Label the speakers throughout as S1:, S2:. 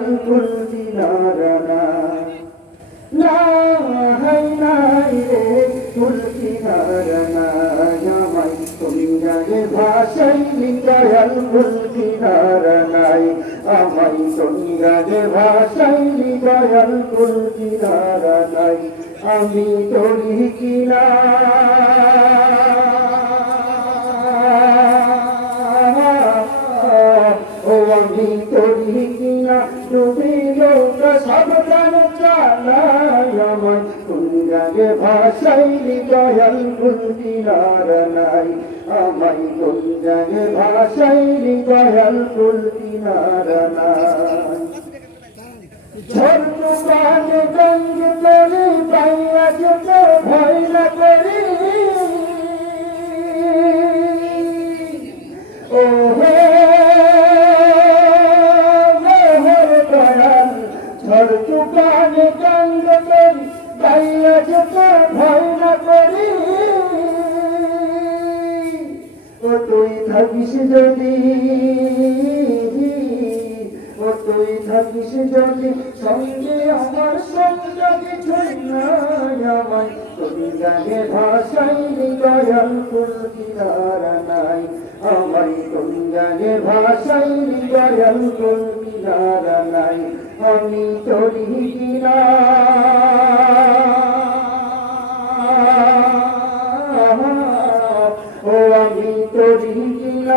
S1: দয়াল কুল কিনারা নাই নাই রে কুল কিনারা নাই আমায় তুমি জানে ভাষাই দয়াল কুল কিনারা নাই আমায় তুমি জানে ভাষাই দয়াল কুল কিনারা আমি তোরি কিনা আমি তোরি লোক সাবধান চালাই আমায় কোন জাগে ভাষাই দয়াল কুল কিনার নাই আমায় কোন জাগে দয়াল কুল নাই ঝর্ণ পাইয়া পাইয়া যেতে ভয় না করি। ও তুই থাকিস যদি, ও তুই থাকিস যদি, সঙ্গে আমার সঙ্গে কিছুই নাই আমায়। তুমি জানে ভাষাই দয়াল কুল কিনারা নাই আমায়। তুমি ভাষাই দয়াল নাই। আমি চলি কিনা।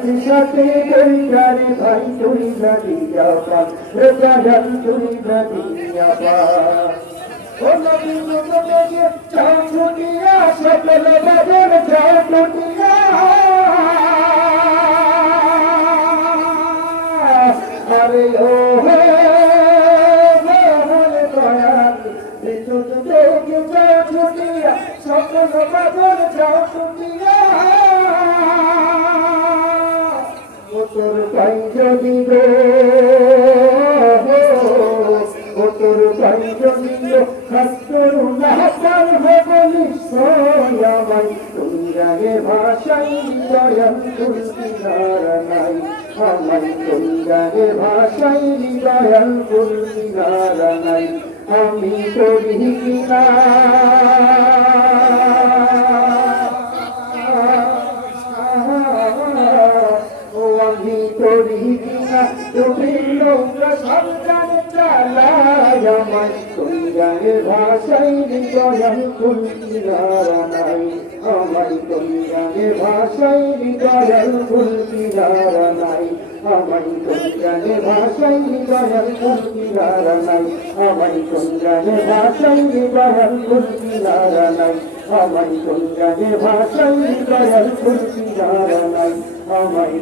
S1: তার দিশাতে ভাই তুই লাগিয়া পা রে দয়াল তুই লাগিয়া পা ও নবী নবী চাও ছুটিয়া সকল বাজার চাও ছুটিয়া আরে ও হে মোহন দয়াল বিদ্যুৎ দেখে যাও ছুটিয়া সকল বাজার যাও ছুটিয়া গো হাস্তর না পার হব নিশ্চয় আমায় তুমি জানে ভাষাই দয়াল তুলসী নাই আমায় ভাষাই দয়াল তুলসী আমি করি কিনা তুমি নৌকা সাবধান চালায় আমায় তুমি জানে ভাষাই দয়াল তুলসী নাই আমায় তুমি জানে ভাষাই দয়াল তুলসী নাই আমায় তুমি জানে ভাষাই দয়াল তুলসী নাই আমায় তুমি জানে ভাষাই দয়াল তুলসী নাই আমায় তুমি জানে ভাষাই দয়াল তুলসী নাই আমায়